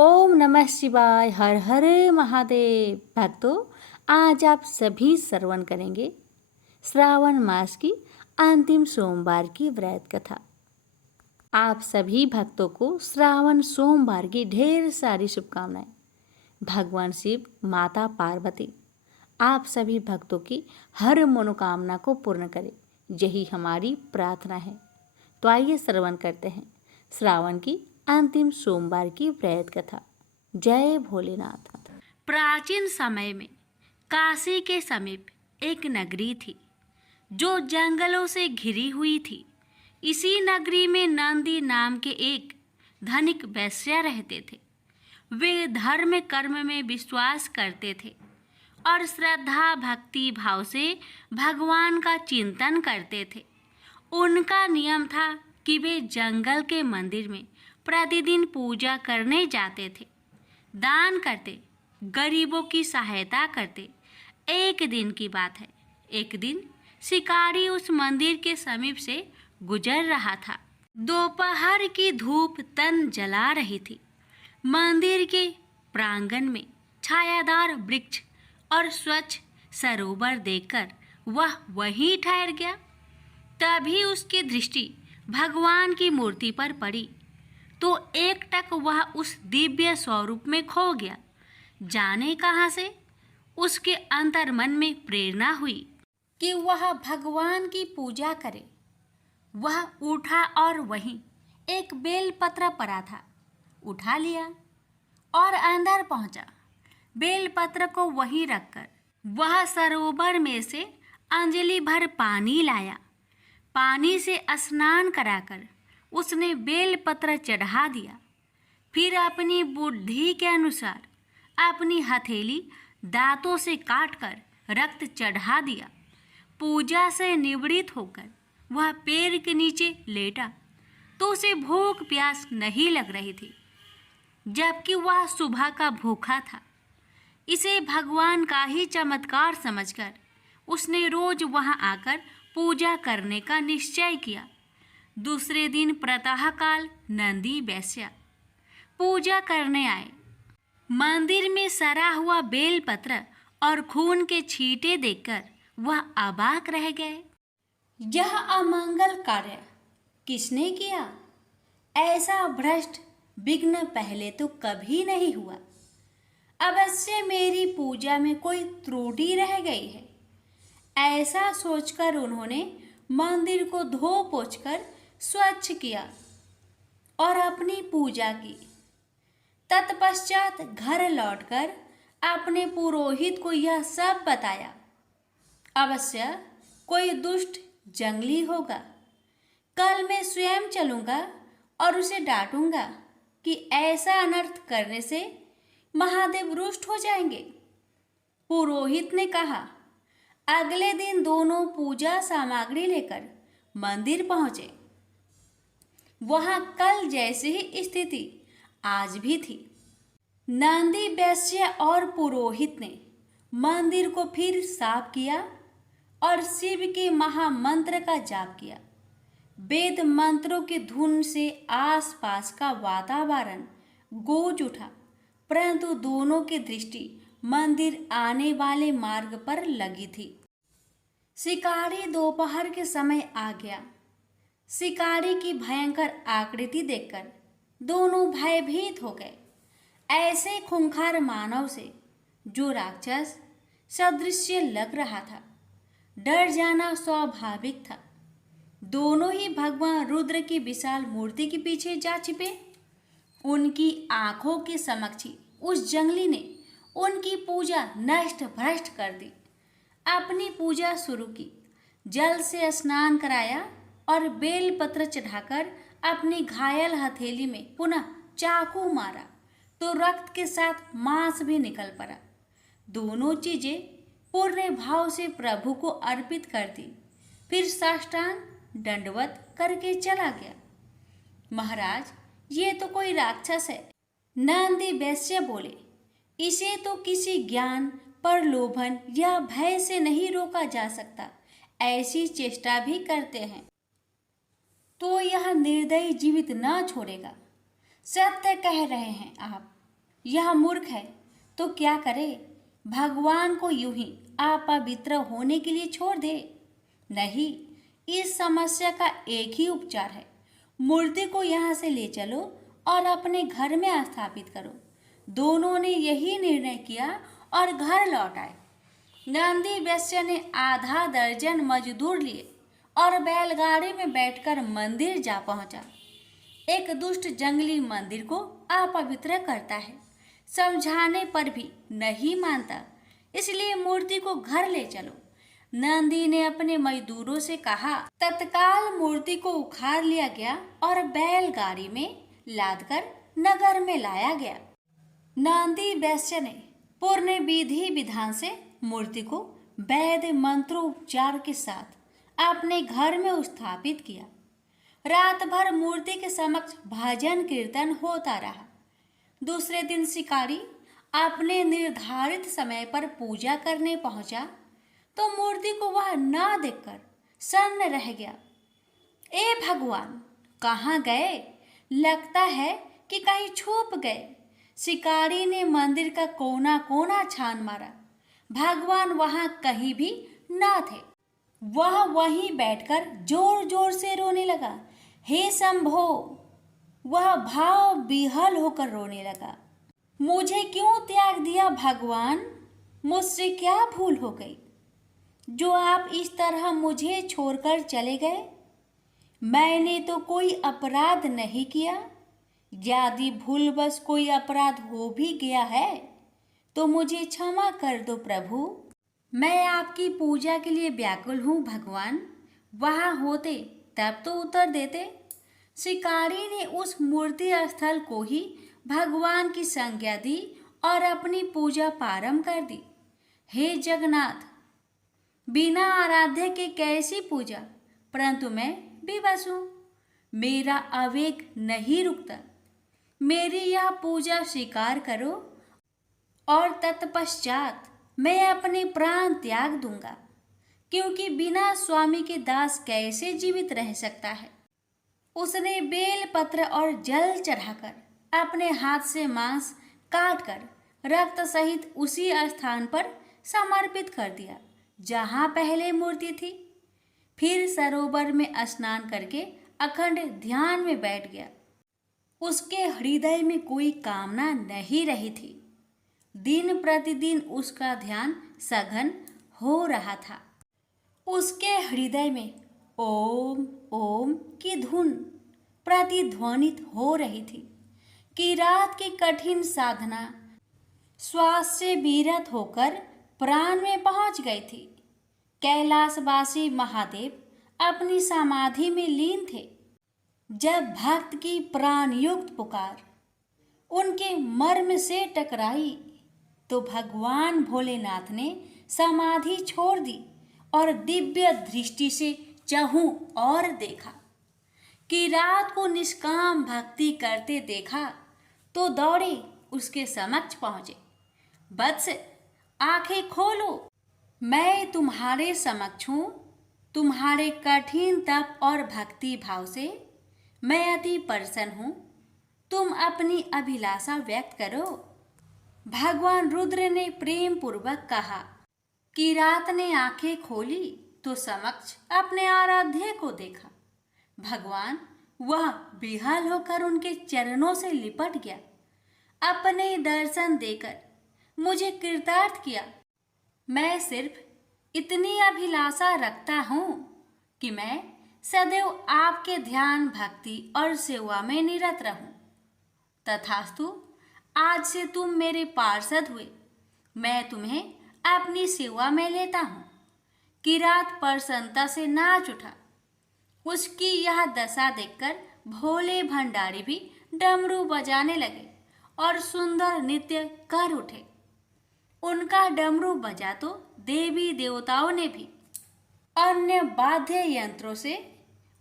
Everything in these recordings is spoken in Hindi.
ओम नमः शिवाय। हर हर महादेव। भक्तों, आज आप सभी श्रवण करेंगे श्रावण मास की अंतिम सोमवार की व्रत कथा। आप सभी भक्तों को श्रावण सोमवार की ढेर सारी शुभकामनाएं। भगवान शिव, माता पार्वती आप सभी भक्तों की हर मनोकामना को पूर्ण करे, यही हमारी प्रार्थना है। तो आइए श्रवण करते हैं श्रावण की अंतिम सोमवार की व्रत कथा। जय भोलेनाथ। प्राचीन समय में काशी के समीप एक नगरी थी जो जंगलों से घिरी हुई थी। इसी नगरी में नंदी नाम के एक धनिक वैश्य रहते थे। वे धर्म कर्म में विश्वास करते थे और श्रद्धा भक्ति भाव से भगवान का चिंतन करते थे। उनका नियम था कि वे जंगल के मंदिर में प्रतिदिन पूजा करने जाते थे, दान करते, गरीबों की सहायता करते। एक दिन की बात है, एक दिन शिकारी उस मंदिर के समीप से गुजर रहा था। दोपहर की धूप तन जला रही थी। मंदिर के प्रांगण में छायादार वृक्ष और स्वच्छ सरोवर देखकर वह वहीं ठहर गया। तभी उसकी दृष्टि भगवान की मूर्ति पर पड़ी तो एकटक वह उस दिव्य स्वरूप में खो गया। जाने कहाँ से उसके अंतर्मन में प्रेरणा हुई कि वह भगवान की पूजा करे। वह उठा और वहीं एक बेलपत्र पड़ा था, उठा लिया और अंदर पहुंचा। बेलपत्र को वहीं रखकर वह सरोवर में से अंजलि भर पानी लाया। पानी से स्नान कराकर उसने बेलपत्र चढ़ा दिया। फिर अपनी बुद्धि के अनुसार अपनी हथेली दांतों से काटकर रक्त चढ़ा दिया। पूजा से निवृत्त होकर वह पेड़ के नीचे लेटा तो उसे भूख प्यास नहीं लग रही थी, जबकि वह सुबह का भूखा था। इसे भगवान का ही चमत्कार समझकर उसने रोज वहां आकर पूजा करने का निश्चय किया। दूसरे दिन प्रातःकाल नंदी वैश्य पूजा करने आए। मंदिर में सड़ा हुआ बेलपत्र और खून के छींटे देखकर वह अबाक रह गए। यह अमंगल कार्य किसने किया? ऐसा भ्रष्ट विघ्न पहले तो कभी नहीं हुआ। अवश्य मेरी पूजा में कोई त्रुटि रह गई है। ऐसा सोचकर उन्होंने मंदिर को धो पोंछकर स्वच्छ किया और अपनी पूजा की। तत्पश्चात घर लौटकर अपने पुरोहित को यह सब बताया। अवश्य कोई दुष्ट जंगली होगा। कल मैं स्वयं चलूंगा और उसे डांटूंगा कि ऐसा अनर्थ करने से महादेव रुष्ट हो जाएंगे। पुरोहित ने कहा। अगले दिन दोनों पूजा सामग्री लेकर मंदिर पहुंचे। वहां कल जैसी ही स्थिति आज भी थी। नंदी वैश्य और पुरोहित ने मंदिर को फिर साफ किया और शिव के महामंत्र का जाप किया। वेद मंत्रों की धुन से आसपास का वातावरण गूंज उठा, परंतु दोनों की दृष्टि मंदिर आने वाले मार्ग पर लगी थी। शिकारी दोपहर के समय आ गया। शिकारी की भयंकर आकृति देखकर दोनों भयभीत हो गए। ऐसे खूंखार मानव से जो राक्षस सदृश लग रहा था, डर जाना स्वाभाविक था। दोनों ही भगवान रुद्र की विशाल मूर्ति के पीछे जा छिपे। उनकी आंखों के समक्ष उस जंगली ने उनकी पूजा नष्ट भ्रष्ट कर दी। अपनी पूजा शुरू की, जल से स्नान कराया और बेलपत्र चढ़ाकर अपनी घायल हथेली में पुनः चाकू मारा तो रक्त के साथ मांस भी निकल पड़ा। दोनों चीजें पूर्ण भाव से प्रभु को अर्पित कर दी। फिर साष्टांग दंडवत करके चला गया। महाराज, ये तो कोई राक्षस है। नंदी वैश्य बोले। इसे तो किसी ज्ञान, प्रलोभन या भय से नहीं रोका जा सकता। ऐसी चेष्टा भी करते हैं तो यह निर्दयी जीवित न छोड़ेगा। सत्य कह रहे हैं आप। यह मूर्ख है तो क्या करे, भगवान को यूं ही अपवित्र होने के लिए छोड़ दे। नहीं, इस समस्या का एक ही उपचार है, मूर्ति को यहाँ से ले चलो और अपने घर में स्थापित करो। दोनों ने यही निर्णय किया और घर लौट आए। नंदी वैश्य ने आधा दर्जन मजदूर लिए और बैलगाड़ी में बैठकर मंदिर जा पहुंचा। एक दुष्ट जंगली मंदिर को अपवित्र करता है, समझाने पर भी नहीं मानता, इसलिए मूर्ति को घर ले चलो। नंदी ने अपने मजदूरों से कहा। तत्काल मूर्ति को उखाड़ लिया गया और बैलगाड़ी में लादकर नगर में लाया गया। नंदी वैश्य ने पूर्ण विधि विधान से मूर्ति को वैद्य मंत्रोपचार के साथ अपने घर में स्थापित किया। रात भर मूर्ति के समक्ष भजन कीर्तन होता रहा। दूसरे दिन शिकारी अपने निर्धारित समय पर पूजा करने पहुंचा तो मूर्ति को वह न देखकर सन्न रह गया। ए भगवान, कहाँ गए? लगता है कि कहीं छुप गए। शिकारी ने मंदिर का कोना कोना छान मारा, भगवान वहां कहीं भी न थे। वह वहीं बैठकर जोर जोर से रोने लगा। हे शंभो, वह भाव विहल होकर रोने लगा। मुझे क्यों त्याग दिया भगवान? मुझसे क्या भूल हो गई जो आप इस तरह मुझे छोड़कर चले गए? मैंने तो कोई अपराध नहीं किया। यदि भूलवश कोई अपराध हो भी गया है तो मुझे क्षमा कर दो प्रभु। मैं आपकी पूजा के लिए व्याकुल हूँ भगवान। वहाँ होते तब तो उत्तर देते। शिकारी ने उस मूर्ति स्थल को ही भगवान की संज्ञा दी और अपनी पूजा प्रारंभ कर दी। हे जगन्नाथ, बिना आराध्य के कैसी पूजा, परंतु मैं विवश हूँ। मेरा आवेग नहीं रुकता। मेरी यह पूजा स्वीकार करो और तत्पश्चात मैं अपने प्राण त्याग दूंगा, क्योंकि बिना स्वामी के दास कैसे जीवित रह सकता है। उसने बेल पत्र और जल चढ़ाकर अपने हाथ से मांस काटकर रक्त सहित उसी स्थान पर समर्पित कर दिया जहाँ पहले मूर्ति थी। फिर सरोवर में स्नान करके अखंड ध्यान में बैठ गया। उसके हृदय में कोई कामना नहीं रही थी। दिन प्रतिदिन उसका ध्यान सघन हो रहा था। उसके हृदय में ओम ओम की धुन प्रतिध्वनित हो रही थी कि रात की कठिन साधना श्वास से विरत होकर प्राण में पहुंच गई थी। कैलाशवासी महादेव अपनी समाधि में लीन थे। जब भक्त की प्राणयुक्त पुकार उनके मर्म से टकराई तो भगवान भोलेनाथ ने समाधि छोड़ दी और दिव्य दृष्टि से चहु और देखा कि रात को निष्काम भक्ति करते देखा तो दौड़े उसके समक्ष पहुंचे। वत्स, आंखें खोलो, मैं तुम्हारे समक्ष हूँ। तुम्हारे कठिन तप और भक्ति भाव से मैं अति प्रसन्न हूँ। तुम अपनी अभिलाषा व्यक्त करो। भगवान रुद्र ने प्रेम पूर्वक कहा। कि रात ने आंखें खोली तो समक्ष अपने आराध्य को देखा। भगवान वह विह्वल होकर उनके चरणों से लिपट गया। अपने दर्शन देकर मुझे कृतार्थ किया। मैं सिर्फ इतनी अभिलाषा रखता हूँ कि मैं सदैव आपके ध्यान भक्ति और सेवा में निरत रहूं। तथास्तु, आज से तुम मेरे पार्षद हुए। मैं तुम्हें अपनी सेवा में लेता हूँ। किरात प्रसन्नता से नाच उठा। उसकी यह दशा देखकर भोले भंडारी भी डमरू बजाने लगे और सुंदर नृत्य कर उठे। उनका डमरू बजा तो देवी देवताओं ने भी अन्य वाद्य यंत्रों से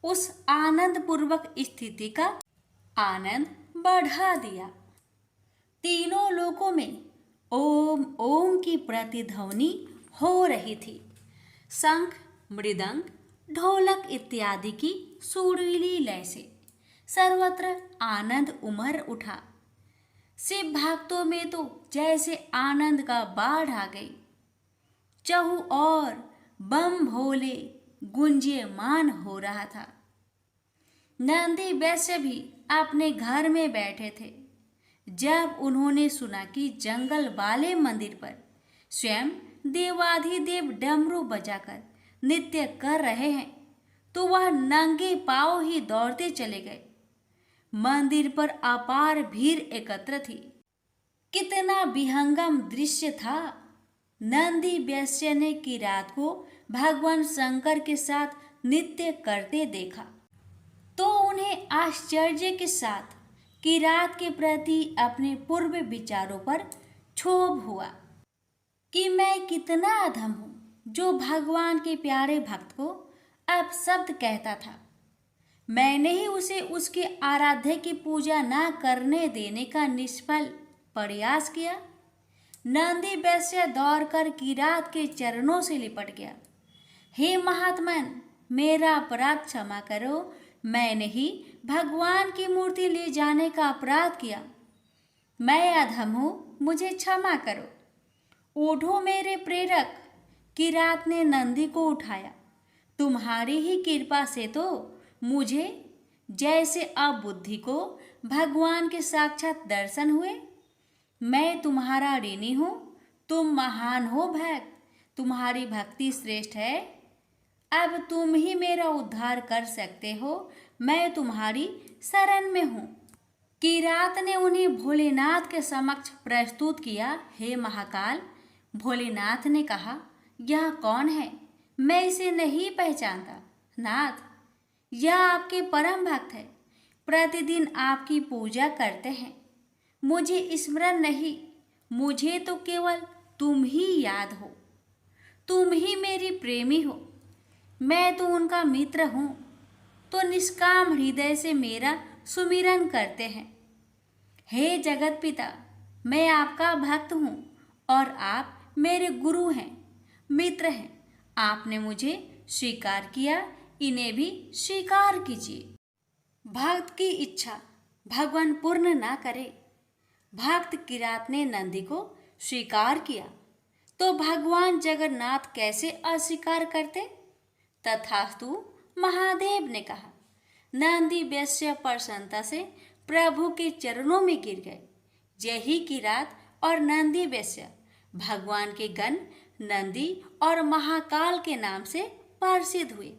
उस आनंद पूर्वक स्थिति का आनंद बढ़ा दिया। तीनों लोकों में ओम ओम की प्रतिध्वनि हो रही थी। शंख, मृदंग, ढोलक इत्यादि की सुरीली लय से सर्वत्र आनंद उमड़ उठा। शिव भक्तों में तो जैसे आनंद का बाढ़ आ गई। चहु और बम भोले गुंजयमान हो रहा था। नंदी वैश्य भी अपने घर में बैठे थे। जब उन्होंने सुना कि जंगल वाले मंदिर पर स्वयं देवाधिदेव डमरू बजाकर नृत्य कर रहे हैं, तो वह नंगे पांव ही दौड़ते चले गए। मंदिर पर अपार भीड़ एकत्र थी। कितना विहंगम दृश्य था। नंदी वैश्य ने किरात को भगवान शंकर के साथ नृत्य करते देखा तो उन्हें आश्चर्य के साथ किरात के प्रति अपने पूर्व विचारों पर क्षोभ हुआ कि मैं कितना अधम हूँ जो भगवान के प्यारे भक्त को अपशब्द कहता था। मैंने ही उसे उसके आराध्य की पूजा न करने देने का निष्फल प्रयास किया। नंदी वैश्य दौड़कर किरात के चरणों से लिपट गया। हे महात्मन, मेरा अपराध क्षमा करो। मैंने ही भगवान की मूर्ति ले जाने का अपराध किया। मैं अधम हूँ, मुझे क्षमा करो। उठो मेरे प्रेरक। किरात ने नंदी को उठाया। तुम्हारी ही कृपा से तो मुझे जैसे अब बुद्धि को भगवान के साक्षात दर्शन हुए। मैं तुम्हारा ऋणी हूँ। तुम महान हो भक्त, तुम्हारी भक्ति श्रेष्ठ है। अब तुम ही मेरा उद्धार कर सकते हो। मैं तुम्हारी शरण में हूँ। किरात ने उन्हें भोलेनाथ के समक्ष प्रस्तुत किया। हे महाकाल, भोलेनाथ ने कहा, यह कौन है? मैं इसे नहीं पहचानता। नाथ, यह आपके परम भक्त है, प्रतिदिन आपकी पूजा करते हैं। मुझे स्मरण नहीं, मुझे तो केवल तुम ही याद हो। तुम ही मेरी प्रेमी हो। मैं तो उनका मित्र हूँ, तो निष्काम हृदय से मेरा सुमिरन करते हैं। हे जगत पिता, मैं आपका भक्त हूँ और आप मेरे गुरु हैं, मित्र हैं। आपने मुझे स्वीकार किया, इन्हें भी स्वीकार कीजिए। भक्त की इच्छा भगवान पूर्ण ना करे। भक्त किरात ने नंदी को स्वीकार किया तो भगवान जगन्नाथ कैसे अस्वीकार करते? तथास्तु महादेव ने कहा। नंदी वैश्य प्रसन्नता से प्रभु के चरणों में गिर गए। यही किरात और नंदी वैश्य भगवान के गण नंदी और महाकाल के नाम से प्रसिद्ध हुए।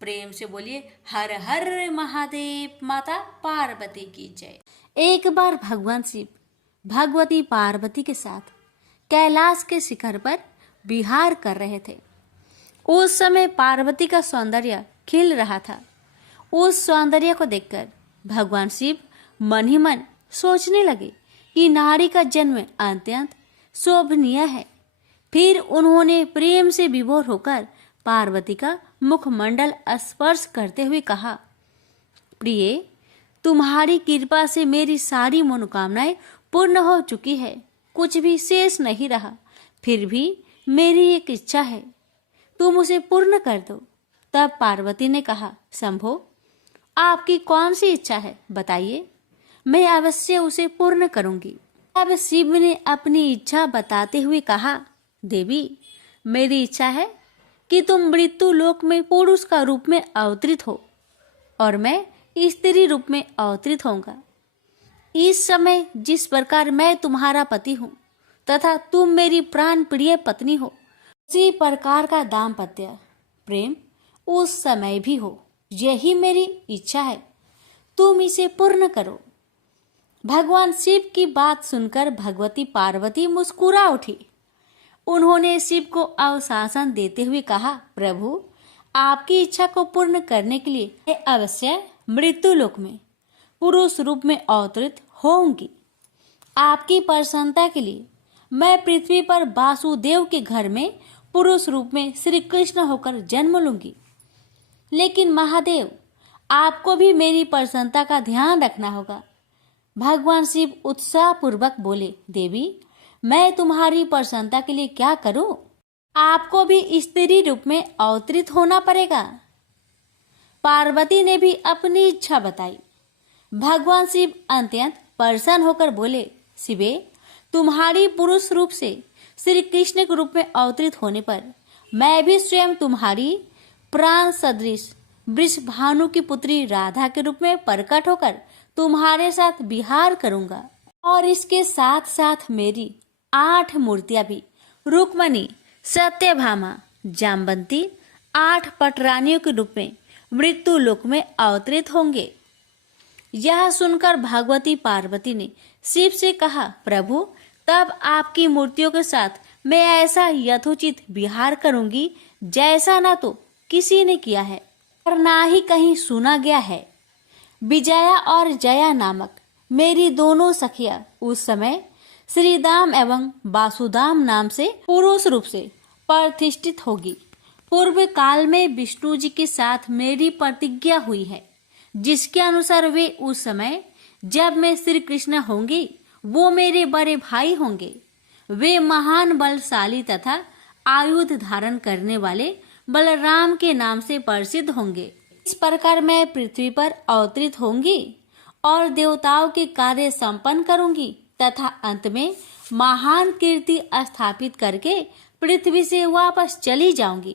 प्रेम से बोलिए हर हर महादेव। माता पार्वती की जय। एक बार भगवान शिव भगवती पार्वती के साथ कैलाश के शिखर पर विहार कर रहे थे। उस समय पार्वती का सौंदर्य खिल रहा था। उस सौंदर्य को देखकर भगवान शिव मन ही मन सोचने लगे कि नारी का जन्म अत्यंत शोभनीय है। फिर उन्होंने प्रेम से विभोर होकर पार्वती का मुखमंडल स्पर्श करते हुए कहा, प्रिय, तुम्हारी कृपा से मेरी सारी मनोकामनाएं पूर्ण हो चुकी है। कुछ भी शेष नहीं रहा। फिर भी मेरी एक इच्छा है, तुम उसे पूर्ण कर दो। तब पार्वती ने कहा, शंभो, आपकी कौन सी इच्छा है, बताइए, मैं अवश्य उसे पूर्ण करूंगी। अब शिव ने अपनी इच्छा बताते हुए कहा, देवी, मेरी इच्छा है कि तुम मृत्यु लोक में पुरुष का रूप में अवतरित हो और मैं स्त्री रूप में अवतरित होऊंगा। इस समय जिस प्रकार मैं तुम्हारा पति हूँ तथा तुम मेरी प्राण प्रिय पत्नी हो, उसी प्रकार का दाम्पत्य प्रेम उस समय भी हो। यही मेरी इच्छा है, तुम इसे पूर्ण करो। भगवान शिव की बात सुनकर भगवती पार्वती मुस्कुरा उठी। उन्होंने शिव को आश्वासन देते हुए कहा, प्रभु, आपकी इच्छा को पूर्ण करने के लिए मैं अवश्य मृत्यु लोक में पुरुष रूप में अवतरित होंगी। आपकी प्रसन्नता के लिए मैं पृथ्वी पर वासुदेव के घर में पुरुष रूप में श्री कृष्ण होकर जन्म लूंगी। लेकिन महादेव, आपको भी मेरी प्रसन्नता का ध्यान रखना होगा। भगवान शिव उत्साह पूर्वक बोले, देवी, मैं तुम्हारी प्रसन्नता के लिए क्या करूं? आपको भी स्त्री रूप में अवतरित होना पड़ेगा। पार्वती ने भी अपनी इच्छा बताई। भगवान शिव अत्यंत प्रसन्न होकर बोले, शिवे, तुम्हारी पुरुष रूप से श्री कृष्ण के रूप में अवतरित होने पर मैं भी स्वयं तुम्हारी प्राण सदृश वृषभानु की पुत्री राधा के रूप में प्रकट होकर तुम्हारे साथ विहार करूंगा। और इसके साथ साथ मेरी 8 मूर्तियां भी रुक्मणी, सत्यभामा, जाम्बंती 8 पटरानियों के रूप में मृत्यु लोक में अवतरित होंगे। यह सुनकर भगवती पार्वती ने शिव से कहा, प्रभु, तब आपकी मूर्तियों के साथ मैं ऐसा यथोचित विहार करूंगी जैसा ना तो किसी ने किया है और ना ही कहीं सुना गया है। विजया और जया नामक मेरी दोनों सखियां उस समय श्रीदाम एवं वासुदाम नाम से पुरुष रूप से प्रतिष्ठित होगी। पूर्व काल में विष्णु जी के साथ मेरी प्रतिज्ञा हुई है, जिसके अनुसार वे उस समय जब मैं श्री कृष्ण होंगी वो मेरे बड़े भाई होंगे। वे महान बलशाली तथा आयुध धारण करने वाले बलराम के नाम से प्रसिद्ध होंगे। इस प्रकार मैं पृथ्वी पर अवतरित होंगी और देवताओं के कार्य संपन्न करूंगी तथा अंत में महान कीर्ति स्थापित करके पृथ्वी से वापस चली जाऊंगी।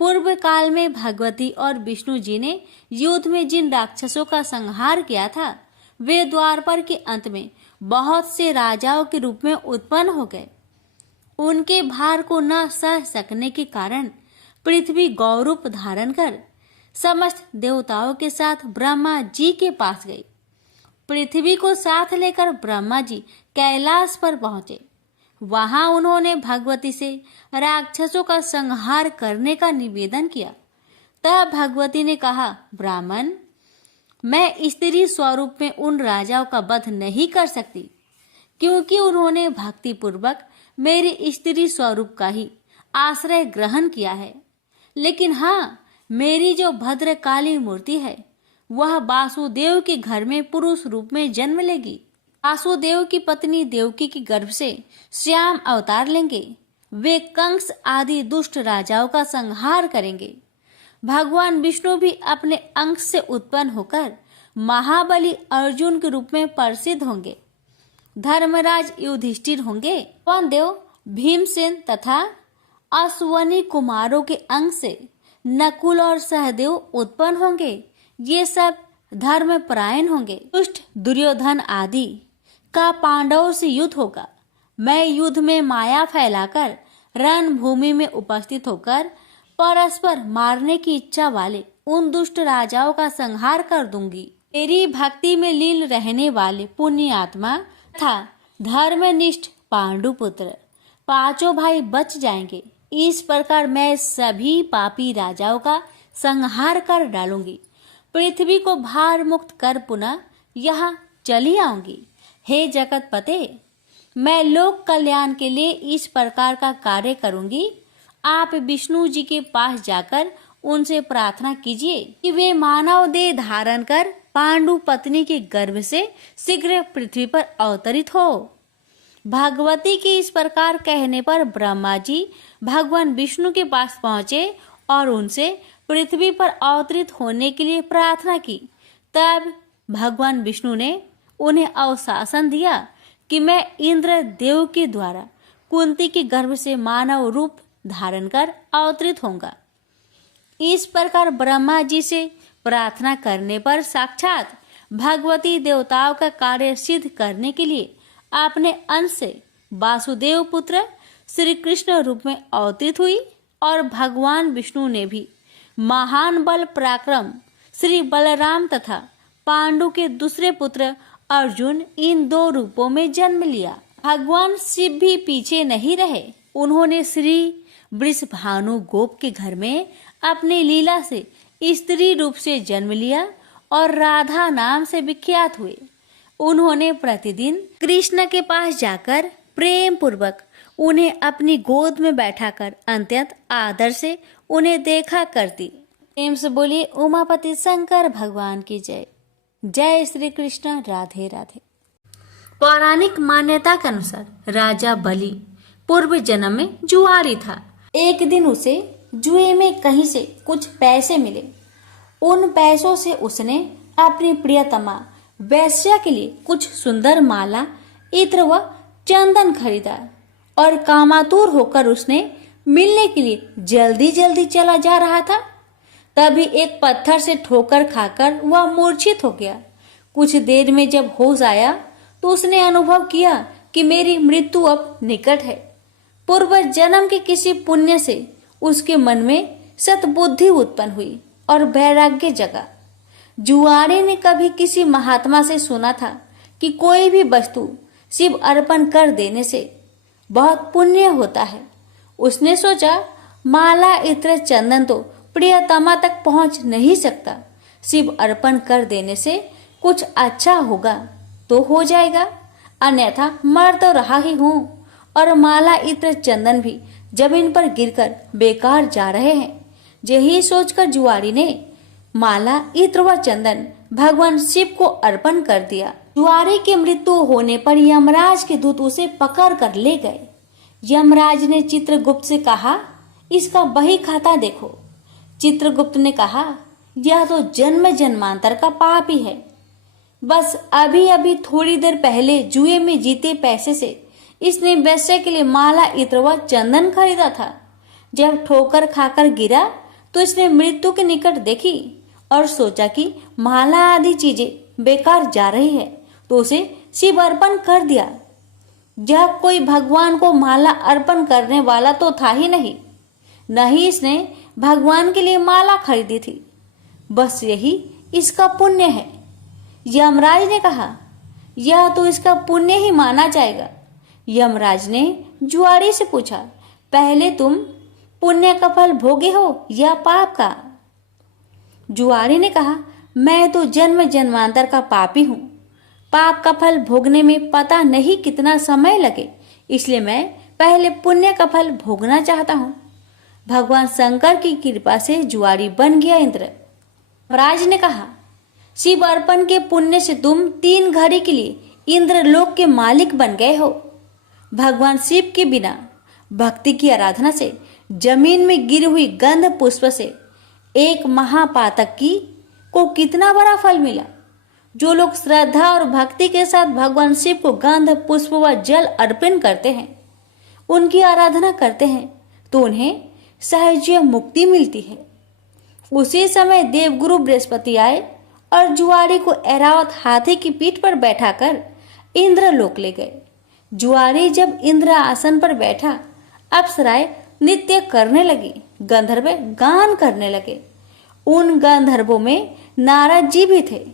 पूर्व काल में भगवती और विष्णु जी ने युद्ध में जिन राक्षसों का संहार किया था, वे द्वापर के अंत में बहुत से राजाओं के रूप में उत्पन्न हो गए। उनके भार को न सह सकने के कारण पृथ्वी गौरूप धारण कर समस्त देवताओं के साथ ब्रह्मा जी के पास गई। पृथ्वी को साथ लेकर ब्रह्मा जी कैलाश पर पहुंचे। वहां उन्होंने भगवती से राक्षसों का संहार करने का निवेदन किया। तब भगवती ने कहा, ब्राह्मण, मैं स्त्री स्वरूप में उन राजाओं का वध नहीं कर सकती, क्योंकि उन्होंने भक्ति पूर्वक मेरे स्त्री स्वरूप का ही आश्रय ग्रहण किया है। लेकिन हाँ, मेरी जो भद्रकाली मूर्ति है वह वासुदेव के घर में पुरुष रूप में जन्म लेगी। वासुदेव की पत्नी देवकी के गर्भ से श्याम अवतार लेंगे। वे कंस आदि दुष्ट राजाओं का संहार करेंगे। भगवान विष्णु भी अपने अंश से उत्पन्न होकर महाबली अर्जुन के रूप में प्रसिद्ध होंगे। धर्मराज युधिष्ठिर होंगे। पवन देव, भीमसेन तथा अश्वनी कुमारों के अंश से नकुल और सहदेव उत्पन्न होंगे। ये सब धर्मपरायण होंगे। दुष्ट दुर्योधन आदि का पांडवों से युद्ध होगा। मैं युद्ध में माया फैलाकर रणभूमि में उपस्थित होकर परस्पर मारने की इच्छा वाले उन दुष्ट राजाओं का संहार कर दूंगी। मेरी भक्ति में लीन रहने वाले पुण्य आत्मा तथा धर्मनिष्ठ पांडुपुत्र 5 भाई बच जाएंगे। इस प्रकार मैं सभी पापी राजाओं का संहार कर डालूंगी। पृथ्वी को भार मुक्त कर पुनः यहाँ चली आऊंगी। हे जगतपते, मैं लोक कल्याण के लिए इस प्रकार का कार्य करूंगी। आप विष्णु जी के पास जाकर उनसे प्रार्थना कीजिए कि वे मानव देह धारण कर पांडु पत्नी के गर्भ से शीघ्र पृथ्वी पर अवतरित हो। भगवती के इस प्रकार कहने पर ब्रह्मा जी भगवान विष्णु के पास पहुंचे और उनसे पृथ्वी पर अवतरित होने के लिए प्रार्थना की। तब भगवान विष्णु ने उन्हें अवशासन दिया कि मैं इंद्र देव के द्वारा कुंती के गर्भ से मानव रूप धारण कर अवतरित होऊंगा। इस प्रकार ब्रह्मा जी से प्रार्थना करने पर साक्षात भगवती देवताओं का कार्य सिद्ध करने के लिए अपने अंश से वासुदेव पुत्र श्री कृष्ण रूप में अवतरित हुई और भगवान विष्णु ने भी महान बल पराक्रम श्री बलराम तथा पांडु के दूसरे पुत्र अर्जुन इन 2 रूपों में जन्म लिया। भगवान शिव भी पीछे नहीं रहे। उन्होंने श्री वृषभानु गोप के घर में अपनी लीला से स्त्री रूप से जन्म लिया और राधा नाम से विख्यात हुए। उन्होंने प्रतिदिन कृष्ण के पास जाकर प्रेम पूर्वक उन्हें अपनी गोद में बैठाकर अत्यंत आदर से उन्हें देखा करती। प्रेम से बोलिए उमापति शंकर भगवान की जय। जय श्री कृष्ण। राधे राधे। पौराणिक मान्यता के अनुसार राजा बलि पूर्व जन्म में जुआरी था। एक दिन उसे जुए में कहीं से कुछ पैसे मिले। उन पैसों से उसने अपनी प्रियतमा वेश्या के लिए कुछ सुंदर माला इत्र व चंदन खरीदा और कामातुर होकर उसने मिलने के लिए जल्दी जल्दी चला जा रहा था। तभी एक पत्थर से ठोकर खाकर वह मूर्छित हो गया। कुछ देर में जब होश आया तो उसने अनुभव किया कि मेरी मृत्यु अब निकट है। पूर्व जन्म के किसी पुण्य से उसके मन में सद्बुद्धि उत्पन्न हुई और वैराग्य जगा। जुआरी ने कभी किसी महात्मा से सुना था कि कोई भी वस्तु शिव अर्पण कर देने से बहुत पुण्य होता है। उसने सोचा माला इत्र चंदन तो प्रियतमा तक पहुंच नहीं सकता, शिव अर्पण कर देने से कुछ अच्छा होगा तो हो जाएगा, अन्यथा मर तो रहा ही हूं और माला इत्र चंदन भी जमीन पर गिरकर बेकार जा रहे हैं। यही सोचकर जुआरी ने माला इत्र व चंदन भगवान शिव को अर्पण कर दिया। जुआरी की मृत्यु होने पर यमराज के दूत उसे पकड़ कर ले गए। यमराज ने चित्रगुप्त से कहा, इसका बही खाता देखो। चित्रगुप्त ने कहा, यह तो जन्म जन्मांतर का पाप ही है। बस अभी अभी थोड़ी देर पहले जुए में जीते पैसे से इसने वैसे के लिए माला इत्र व चंदन खरीदा था। जब ठोकर खाकर गिरा तो इसने मृत्यु के निकट देखी और सोचा कि माला आदि चीजें बेकार जा रही है, तो उसे शिव अर्पण कर दिया। यह कोई भगवान को माला अर्पण करने वाला तो था ही नहीं, न ही इसने भगवान के लिए माला खरीदी थी। बस यही इसका पुण्य है। यमराज ने कहा, यह तो इसका पुण्य ही माना जाएगा। यमराज ने जुआरी से पूछा, पहले तुम पुण्य का फल भोगे हो या पाप का? जुआरी ने कहा, मैं तो जन्म जन्मांतर का पापी हूँ। पाप का फल भोगने में पता नहीं कितना समय लगे, इसलिए मैं पहले पुण्य का फल भोगना चाहता हूँ। भगवान शंकर की कृपा से जुआरी बन गया इंद्र। राज ने कहा, शिव अर्पण के पुण्य से तुम 3 घड़ी के लिए इंद्रलोक के मालिक बन गए हो। भगवान शिव के बिना भक्ति की आराधना से जमीन में गिरी हुई गंध पुष्प से एक महापातक को कितना बड़ा फल मिला। जो लोग श्रद्धा और भक्ति के साथ भगवान शिव को गंध पुष्प व जल अर्पण करते हैं, उनकी आराधना करते हैं, तो उन्हें सहज मुक्ति मिलती है। उसी समय देवगुरु बृहस्पति आए और जुआरी को ऐरावत हाथी की पीठ पर बैठाकर इंद्रलोक ले गए। जुआरी जब इंद्र आसन पर बैठा, अप्सराएं नृत्य करने लगी, गंधर्व गान करने लगे। उन गंधर्वों में नारद जी भी थे।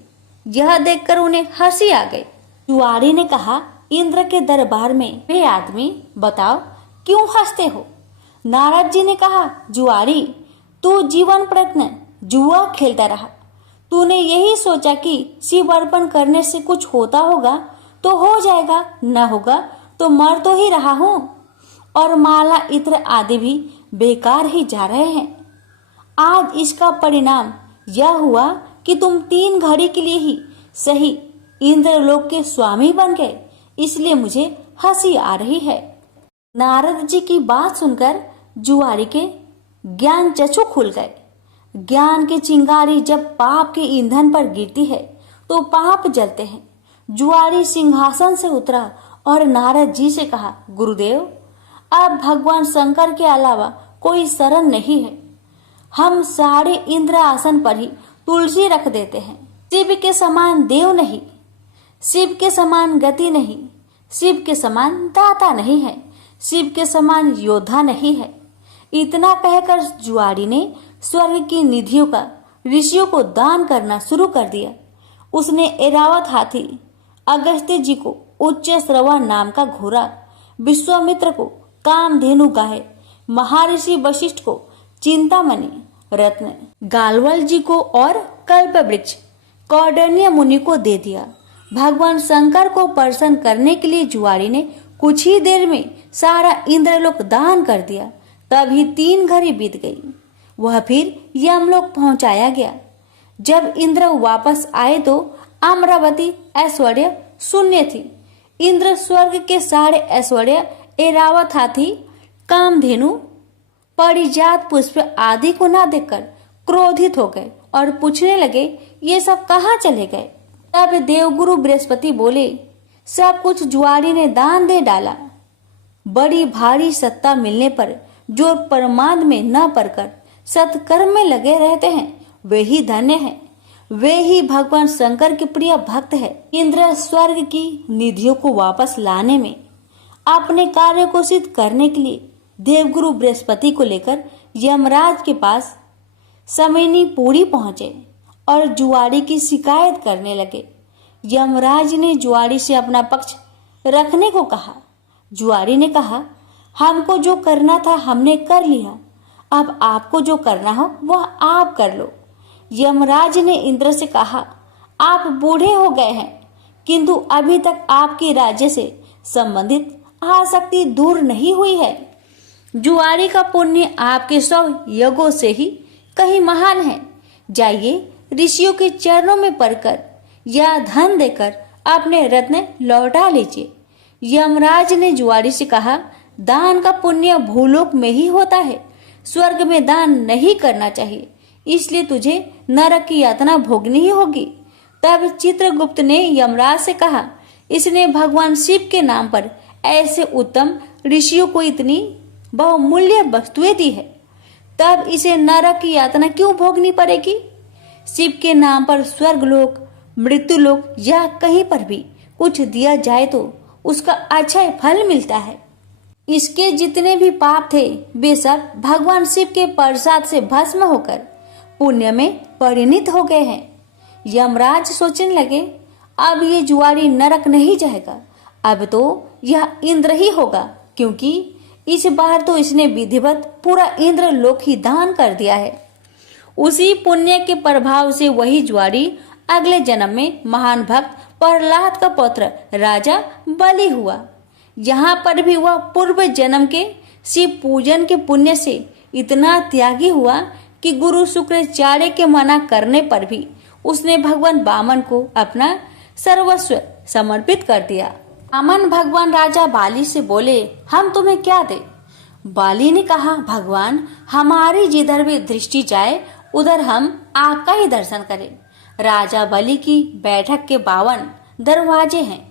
यह देखकर उन्हें हंसी आ गई। जुआरी ने कहा, इंद्र के दरबार में वे आदमी, बताओ क्यों हंसते हो? नारद जी ने कहा, जुआरी, तू जीवन प्रयत्न जुआ खेलता रहा। तूने यही सोचा कि शिव अर्पण करने से कुछ होता होगा तो हो जाएगा, न होगा तो मर तो ही रहा हूं, और माला इत्र आदि भी बेकार ही जा रहे हैं। आज इसका परिणाम यह हुआ कि तुम 3 घड़ी के लिए ही सही इंद्रलोक के स्वामी बन गए, इसलिए मुझे हंसी आ रही है। नारद जी की बात सुनकर जुआरी के ज्ञान चक्षु खुल गए। ज्ञान की चिंगारी जब पाप के ईंधन पर गिरती है तो पाप जलते हैं। जुआरी सिंहासन से उतरा और नारद जी से कहा, गुरुदेव, अब भगवान शंकर के अलावा कोई शरण नहीं है। हम सारे इंद्र आसन पर ही तुलसी रख देते हैं। शिव के समान देव नहीं, शिव के समान गति नहीं, शिव के समान दाता नहीं है, शिव के समान योद्धा नहीं है। इतना कहकर जुआरी ने स्वर्ग की निधियों का ऋषियों को दान करना शुरू कर दिया। उसने ऐरावत हाथी, अगस्त्य जी को उच्च श्रवा नाम का घोड़ा, विश्वामित्र को कामधेनु गाय, महर्षि वशिष्ठ को चिंतामणि रत्न, गालवल जी को और कल्प वृक्ष कौंडिन्य मुनि को दे दिया। भगवान शंकर को प्रसन्न करने के लिए जुआरी ने कुछ ही देर में सारा इंद्रलोक दान कर दिया। तभी 3 घड़ी बीत गई। वह फिर यमलोक पहुंचाया गया। जब इंद्र वापस आए तो अमरावती ऐश्वर्य शून्य थी। इंद्र स्वर्ग के सारे ऐश्वर्य, ऐरावत हाथी, कामधेनु, परिजात पुष्प आदि को न देखकर क्रोधित हो गए और पूछने लगे, ये सब कहाँ चले गए? तब देवगुरु बृहस्पति बोले, सब कुछ जुआरी ने दान दे डाला। बड़ी भारी सत्ता मिलने पर जो परमार्थ में न पड़कर सत्कर्म में लगे रहते हैं वे ही धन्य हैं। वे ही भगवान शंकर के प्रिय भक्त है। इंद्र स्वर्ग की निधियों को वापस लाने में अपने कार्य को सिद्ध करने के लिए देवगुरु बृहस्पति को लेकर यमराज के पास समयनी पूरी पहुंचे और जुआरी की शिकायत करने लगे। यमराज ने जुआरी से अपना पक्ष रखने को कहा। जुआरी ने कहा, हमको जो करना था हमने कर लिया, अब आपको जो करना हो वह आप कर लो। यमराज ने इंद्र से कहा, आप बूढ़े हो गए हैं किंतु अभी तक आपके राज्य से संबंधित आसक्ति दूर नहीं हुई है। जुआरी का पुण्य आपके 100 यज्ञों से ही कहीं महान है। जाइए ऋषियों के चरणों में पड़कर या धन देकर अपने रत्न लौटा लीजिए। यमराज ने जुआरी से कहा, दान का पुण्य भूलोक में ही होता है, स्वर्ग में दान नहीं करना चाहिए, इसलिए तुझे नरक की यातना भोगनी ही होगी। तब चित्रगुप्त ने यमराज से कहा, इसने भगवान शिव के नाम पर ऐसे उत्तम ऋषियों को इतनी बहुमूल्य वस्तुएं दी है, तब इसे नरक की यातना क्यों भोगनी पड़ेगी? शिव के नाम पर स्वर्गलोक, मृत्युलोक या कहीं पर भी कुछ दिया जाए तो उसका अच्छा फल मिलता है। इसके जितने भी पाप थे वे सब भगवान शिव के प्रसाद से भस्म होकर पुण्य में परिणित हो गए हैं। यमराज सोचने लगे, अब ये जुआरी नरक नहीं जाएगा, अब तो यह इंद्र ही होगा, क्योंकि इस बार तो इसने विधिवत पूरा इंद्र लोक ही दान कर दिया है। उसी पुण्य के प्रभाव से वही जुआरी अगले जन्म में महान भक्त प्रहलाद का पुत्र राजा बलि हुआ। यहाँ पर भी वह पूर्व जन्म के शिव पूजन के पुण्य से इतना त्यागी हुआ कि गुरु शुक्राचार्य के मना करने पर भी उसने भगवान वामन को अपना सर्वस्व समर्पित कर दिया। वामन भगवान राजा बाली से बोले, हम तुम्हें क्या दे? बाली ने कहा, भगवान हमारी जिधर भी दृष्टि जाए उधर हम आपका ही दर्शन करें। राजा बलि की बैठक के 52 दरवाजे हैं।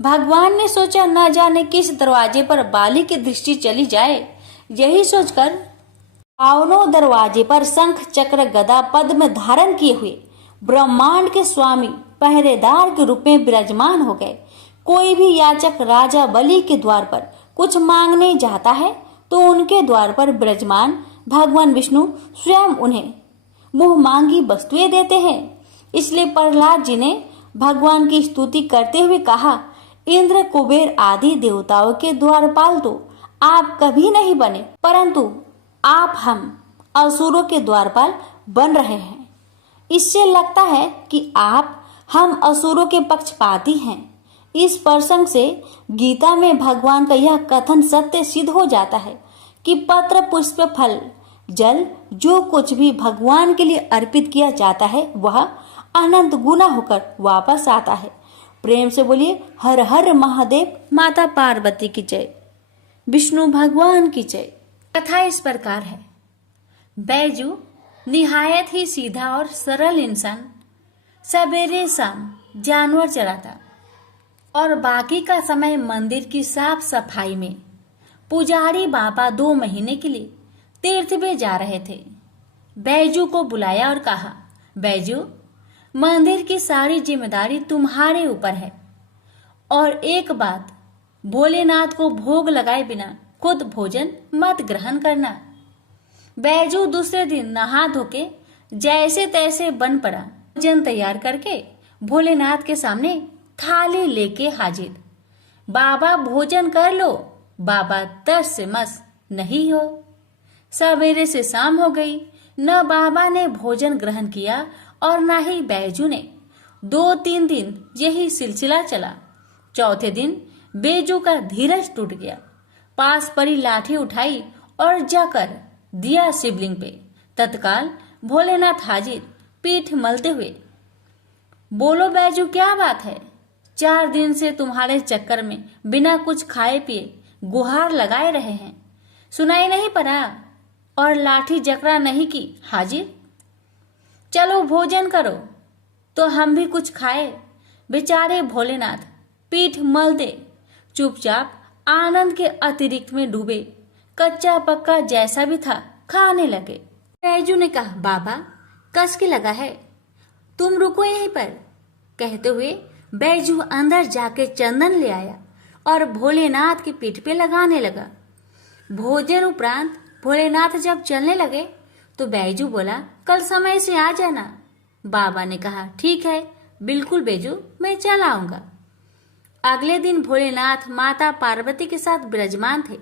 भगवान ने सोचा न जाने किस दरवाजे पर बाली की दृष्टि चली जाए। यही सोचकर 52 दरवाजे पर शंख चक्र गदा पद्म धारण किए हुए ब्रह्मांड के स्वामी पहरेदार के रूप में विराजमान हो गए। कोई भी याचक राजा बलि के द्वार पर कुछ मांगने जाता है तो उनके द्वार पर विराजमान भगवान विष्णु स्वयं उन्हें मुंह मांगी वस्तुएं देते हैं। इसलिए प्रहलाद जी ने भगवान की स्तुति करते हुए कहा, इंद्र कुबेर आदि देवताओं के द्वारपाल तो आप कभी नहीं बने, परंतु आप हम असुरों के द्वारपाल बन रहे हैं। इससे लगता है कि आप हम असुरों के पक्षपाती हैं। इस प्रसंग से गीता में भगवान का यह कथन सत्य सिद्ध हो जाता है कि पत्र पुष्प फल जल जो कुछ भी भगवान के लिए अर्पित किया जाता है वह अनंत गुना होकर वापस आता है। प्रेम से बोलिए हर हर महादेव। माता पार्वती की जय, विष्णु भगवान की जय। कथा इस प्रकार है। बैजू निहायत ही सीधा और सरल इंसान सवेरे शाम जानवर चराता और बाकी का समय मंदिर की साफ सफाई में। पुजारी बाबा 2 महीने के लिए तीर्थ में जा रहे थे। बैजू को बुलाया और कहा, बैजू मंदिर की सारी जिम्मेदारी तुम्हारे ऊपर है और एक बात, भोलेनाथ को भोग लगाए बिना खुद भोजन मत ग्रहण करना। बैजू दूसरे दिन नहा धोके जैसे तैसे बन पड़ा। भोजन तैयार करके भोलेनाथ के सामने थाली लेके हाजिर। बाबा भोजन कर लो। बाबा तस से मस नहीं हो। सवेरे से शाम हो गई, न बाबा ने भोजन ग्रहण किया और न ही बैजू ने। 2-3 दिन यही सिलसिला चला। चौथे दिन बैजू का धीरज टूट गया। पास पड़ी लाठी उठाई और जाकर दिया शिवलिंग पे। तत्काल भोलेनाथ हाजिर, पीठ मलते हुए। बोलो बैजू, क्या बात है? 4 दिन से तुम्हारे चक्कर में बिना कुछ खाए पिए गुहार लगाए रहे हैं, सुनाई नहीं पड़ा और लाठी जकड़ा नहीं की हाजिर। चलो भोजन करो तो हम भी कुछ खाए। बेचारे भोलेनाथ पीठ मल दे। चुपचाप आनंद के अतिरिक्त में डूबे। कच्चा पक्का जैसा भी था खाने लगे। बैजू ने कहा, बाबा कस के लगा है, तुम रुको यहीं पर। कहते हुए बैजू अंदर जाके चंदन ले आया और भोलेनाथ की पीठ पे लगाने लगा। भोजन उपरांत भोलेनाथ जब चलने लगे तो बैजू बोला, कल समय से आ जाना। बाबा ने कहा, ठीक है, बिल्कुल बैजू, मैं चल आऊंगा। अगले दिन भोलेनाथ माता पार्वती के साथ विराजमान थे।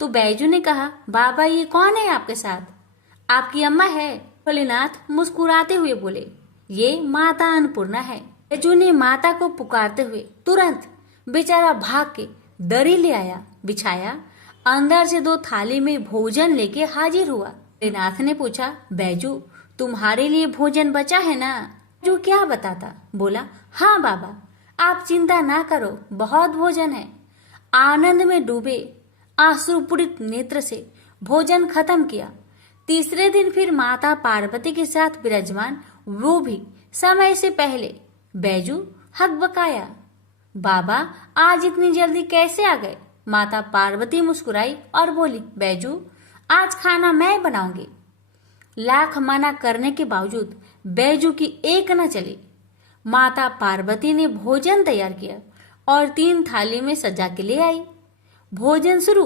तो बैजू ने कहा, बाबा ये कौन है आपके साथ? आपकी अम्मा है। भोलेनाथ मुस्कुराते हुए बोले, ये माता अन्नपूर्णा है। बैजू ने माता को पुकारते हुए तुरंत बेचारा भाग के दरी ले आया, बिछाया, अंदर से 2 थाली में भोजन लेके हाजिर हुआ। भोलेनाथ ने पूछा, बैजू तुम्हारे लिए भोजन बचा है ना? बैजू क्या बताता, बोला, हाँ बाबा, आप चिंता ना करो, बहुत भोजन है। आनंद में डूबे आश्रुपूरित नेत्र से भोजन खत्म किया। तीसरे दिन फिर माता पार्वती के साथ विराजमान, वो भी समय से पहले। बैजू हकबकाया, बाबा आज इतनी जल्दी कैसे आ गए? माता पार्वती मुस्कुराई और बोली, बैजू आज खाना मैं बनाऊंगी। लाख मना करने के बावजूद बैजू की एक न चली। माता पार्वती ने भोजन तैयार किया और 3 थाली में सजा के ले आई। भोजन शुरू।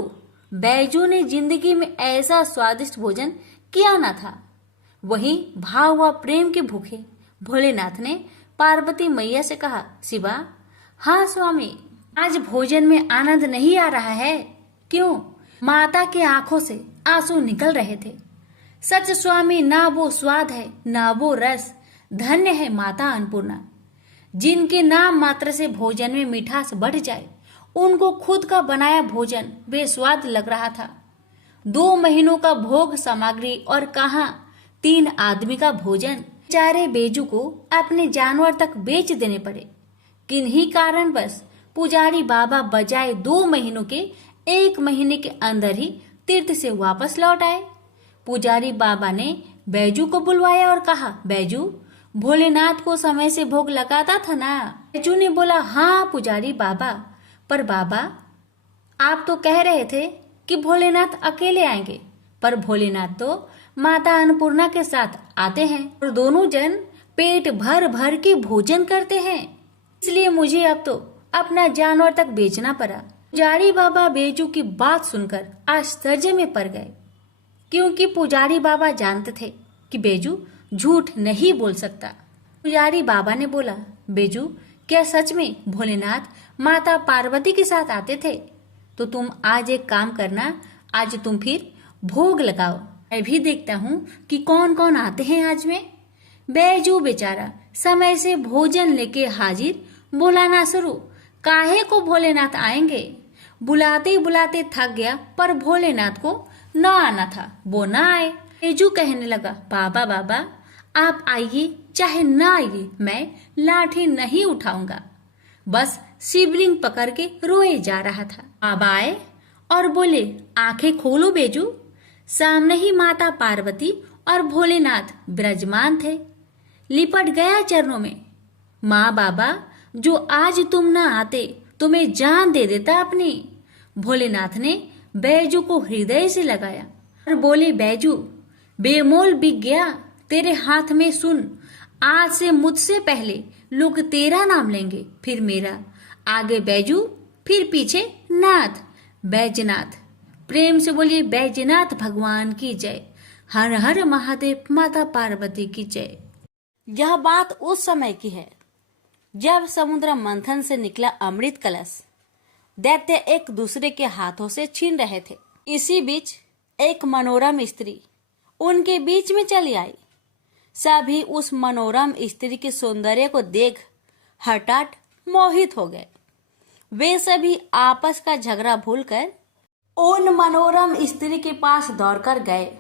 बैजू ने जिंदगी में ऐसा स्वादिष्ट भोजन किया न था। वहीं भाव व प्रेम के भूखे भोलेनाथ ने पार्वती मैया से कहा, शिवा, हाँ स्वामी, आज भोजन में आनंद नहीं आ रहा है। क्यों? माता की आंखों से आंसू निकल रहे थे। सच स्वामी, ना वो स्वाद है ना वो रस। धन्य है माता अन्नपूर्णा, जिनके नाम मात्र से भोजन में मिठास बढ़ जाए। उनको खुद का बनाया भोजन बेस्वाद लग रहा था। 2 महीनों का भोग सामग्री और कहाँ 3 आदमी का भोजन। बेचारे बैजू को अपने जानवर तक बेच देने पड़े। किन्हीं कारणवश पुजारी बाबा बजाय 2 महीनों के 1 महीने के अंदर ही तीर्थ से वापस लौट आए। पुजारी बाबा ने बैजू को बुलवाया और कहा, बैजू भोलेनाथ को समय से भोग लगाता था ना? बैजू ने बोला, हाँ पुजारी बाबा, पर बाबा आप तो कह रहे थे कि भोलेनाथ अकेले आएंगे, पर भोलेनाथ तो माता अन्नपूर्णा के साथ आते हैं और दोनों जन पेट भर भर के भोजन करते हैं, इसलिए मुझे अब तो अपना जानवर तक बेचना पड़ा। पुजारी बाबा बैजू की बात सुनकर आश्चर्य में पड़ गए, क्योंकि पुजारी बाबा जानते थे कि बैजू झूठ नहीं बोल सकता। पुजारी बाबा ने बोला, बैजू क्या सच में भोलेनाथ माता पार्वती के साथ आते थे? तो तुम आज एक काम करना, आज तुम फिर भोग लगाओ, मैं भी देखता हूँ कि कौन कौन आते हैं आज में। बैजू बेचारा समय से भोजन लेके हाजिर, बुलाना शुरू। काहे को भोलेनाथ आएंगे? बुलाते बुलाते थक गया, पर भोलेनाथ को न आना था, वो न आए। बैजू कहने लगा, बाबा बाबा आप आइए चाहे न आइए, मैं लाठी नहीं उठाऊंगा। बस शिवलिंग पकड़ के रोए जा रहा था। बाबा आए और बोले, आंखें खोलो बैजू। सामने ही माता पार्वती और भोलेनाथ विराजमान थे। लिपट गया चरणों में। माँ बाबा, जो आज तुम न आते तो मैं जान दे देता अपनी। भोलेनाथ ने बैजू को हृदय से लगाया और बोले, बैजू बेमोल बिक गया तेरे हाथ में, सुन, आज से मुझसे पहले लोग तेरा नाम लेंगे, फिर मेरा, आगे बैजू फिर पीछे नाथ, बैजनाथ। प्रेम से बोलिए, बैजनाथ भगवान की जय। हर हर महादेव, माता पार्वती की जय। यह बात उस समय की है जब समुद्र मंथन से निकला अमृत कलश दैत्य एक दूसरे के हाथों से छीन रहे थे। इसी बीच एक मनोरम स्त्री उनके बीच में चली आई। सभी उस मनोरम स्त्री के सौंदर्य को देख हठात मोहित हो गए। वे सभी आपस का झगड़ा भूलकर उन मनोरम स्त्री के पास दौड़कर गए।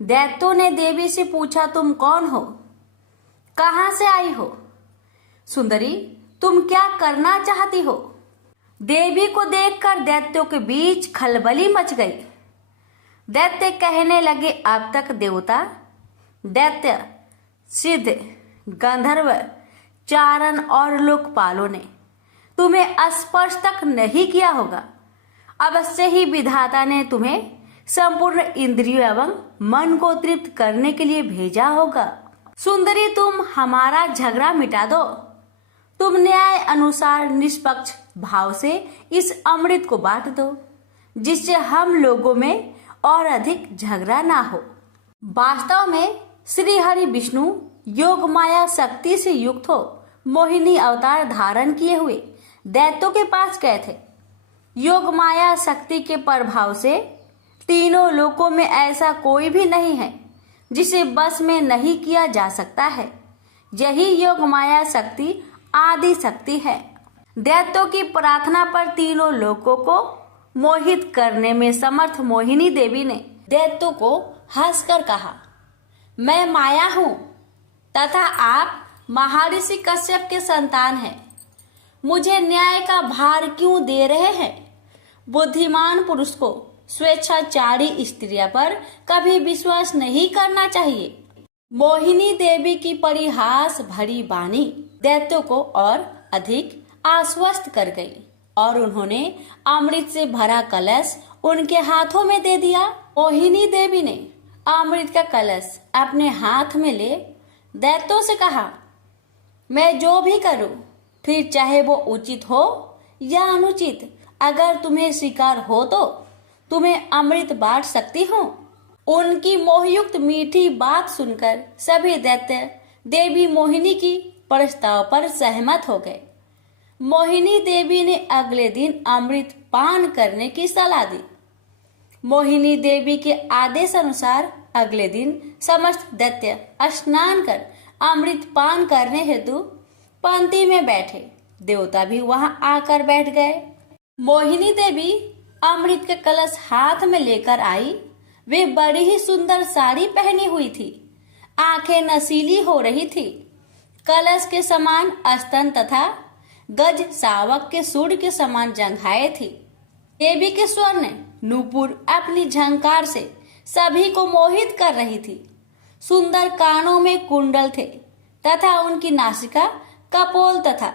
दैत्यों ने देवी से पूछा, तुम कौन हो? कहां से आई हो? सुंदरी, तुम क्या करना चाहती हो? देवी को देखकर दैत्यों के बीच खलबली मच गई। दैत्य कहने लगे, अब तक देवता, दैत्य, सिद्ध, गंधर्व, चारण और लोकपालों ने तुम्हें स्पर्श तक नहीं किया होगा। अवश्य ही विधाता ने तुम्हें संपूर्ण इंद्रियों एवं मन को तृप्त करने के लिए भेजा होगा। सुंदरी, तुम हमारा झगड़ा मिटा दो। तुम न्याय अनुसार निष्पक्ष भाव से इस अमृत को बांट दो, जिससे हम लोगों में और अधिक झगड़ा ना हो। वास्तव में श्री हरि विष्णु योग माया शक्ति से युक्त हो मोहिनी अवतार धारण किए हुए दैत्यों के पास गए थे। योग माया शक्ति के प्रभाव से तीनों लोकों में ऐसा कोई भी नहीं है जिसे बस में नहीं किया जा सकता है। यही योग माया शक्ति आदि शक्ति है। दैत्यों की प्रार्थना पर तीनों लोकों को मोहित करने में समर्थ मोहिनी देवी ने दैत्यों को हंसकर कहा, मैं माया हूँ तथा आप महर्षि कश्यप के संतान हैं। मुझे न्याय का भार क्यों दे रहे हैं? बुद्धिमान पुरुष को स्वेच्छाचारी स्त्रियों पर कभी विश्वास नहीं करना चाहिए। मोहिनी देवी की परिहास भरी वाणी दैत्यों को और अधिक आश्वस्त कर गई और उन्होंने अमृत से भरा कलश उनके हाथों में दे दिया। मोहिनी देवी ने अमृत का कलश अपने हाथ में ले दैत्यों से कहा, मैं जो भी करूं, फिर चाहे वो उचित हो या अनुचित, अगर तुम्हें स्वीकार हो तो तुम्हें अमृत बांट सकती हूँ। उनकी मोहयुक्त मीठी बात सुनकर सभी दैत्य देवी मोहिनी की प्रस्ताव पर सहमत हो गए। मोहिनी देवी ने अगले दिन अमृत पान करने की सलाह दी। मोहिनी देवी के आदेश अनुसार अगले दिन समस्त दैत्य स्नान कर अमृत पान करने हेतु पंक्ति में बैठे। देवता भी वहां आकर बैठ गए। मोहिनी देवी अमृत के कलश हाथ में लेकर आई। वे बड़ी ही सुंदर साड़ी पहनी हुई थी। आंखें नशीली हो रही थी। कलश के समान स्तन तथा गज सावक के सूर्य के समान जंघाएं थी। देवी के स्वर्ण नूपुर अपनी झंकार से सभी को मोहित कर रही थी। सुंदर कानों में कुंडल थे तथा उनकी नासिका कपोल तथा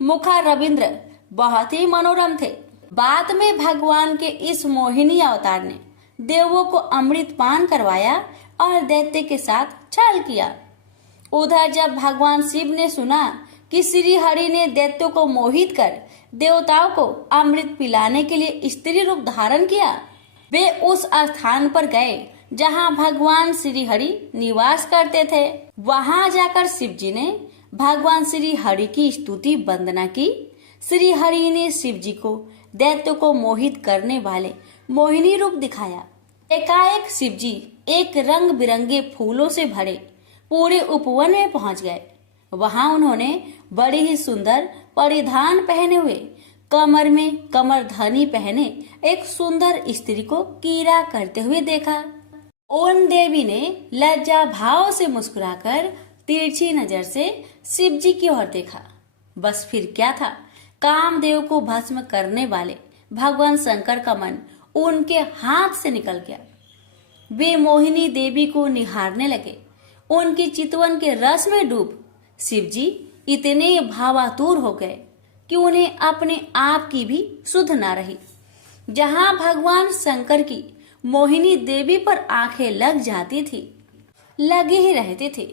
मुखा रविंद्र बहुत ही मनोरम थे। बाद में भगवान के इस मोहिनी अवतार ने देवों को अमृत पान करवाया और दैत्य के साथ छल किया। उधर जब भगवान शिव ने सुना कि श्री हरि ने दैत्यों को मोहित कर देवताओं को अमृत पिलाने के लिए स्त्री रूप धारण किया, वे उस स्थान पर गए जहां भगवान श्री हरि निवास करते थे। वहां जाकर शिव जी ने भगवान श्री हरि की स्तुति वंदना की। श्री हरि ने शिव जी को दैत्यों को मोहित करने वाले मोहिनी रूप दिखाया। एकाएक शिव जी एक रंग बिरंगे फूलों से भरे पूरे उपवन में पहुंच गए। वहां उन्होंने बड़ी ही सुंदर परिधान पहने हुए, कमर में कमरधनी पहने एक सुंदर स्त्री को कीरा करते हुए देखा। उन देवी ने लज्जा भाव से मुस्कुराकर तिरछी नजर से शिव जी की ओर देखा। बस फिर क्या था, कामदेव को भस्म करने वाले भगवान शंकर का मन उनके हाथ से निकल गया। वे मोहिनी देवी को निहारने लगे। उनकी चितवन के रस में डूब शिव जी इतने भावातुर हो गए कि उन्हें अपने आप की भी सुध न रही। जहां भगवान शंकर की मोहिनी देवी पर आंखें लग जाती थी, लगी ही रहती थी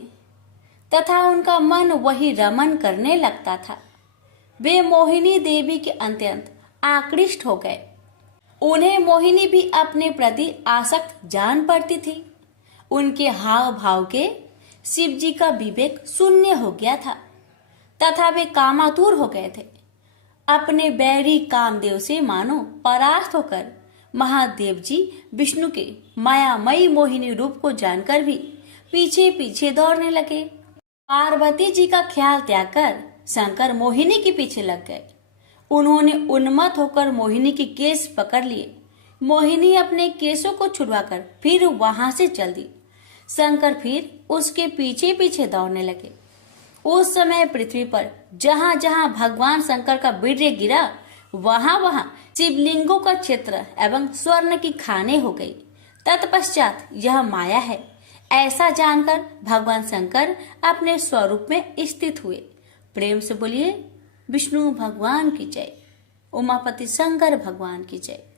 तथा उनका मन वही रमन करने लगता था। वे मोहिनी देवी के अत्यंत आकृष्ट हो गए। उन्हें मोहिनी भी अपने प्रति आसक्त जान पड़ती थी। उनके हाव भाव के शिव जी का विवेक शून्य हो गया था तथा वे कामातुर हो गए थे। अपने बैरी कामदेव से मानो परास्त होकर महादेव जी विष्णु के मायामयी मोहिनी रूप को जानकर भी पीछे पीछे दौड़ने लगे। पार्वती जी का ख्याल त्याग कर शंकर मोहिनी के पीछे लग गए। उन्होंने उन्मत्त होकर मोहिनी के केस पकड़ लिए। मोहिनी अपने केसों को छुड़वाकर फिर वहां से चल दी। शंकर फिर उसके पीछे पीछे दौड़ने लगे। उस समय पृथ्वी पर जहां जहां भगवान शंकर का वीर्य गिरा, वहां वहां शिवलिंगों का क्षेत्र एवं स्वर्ण की खाने हो गई। तत्पश्चात यह माया है ऐसा जानकर भगवान शंकर अपने स्वरूप में स्थित हुए। प्रेम से बोलिए विष्णु भगवान की जय। उमापति शंकर भगवान की जय।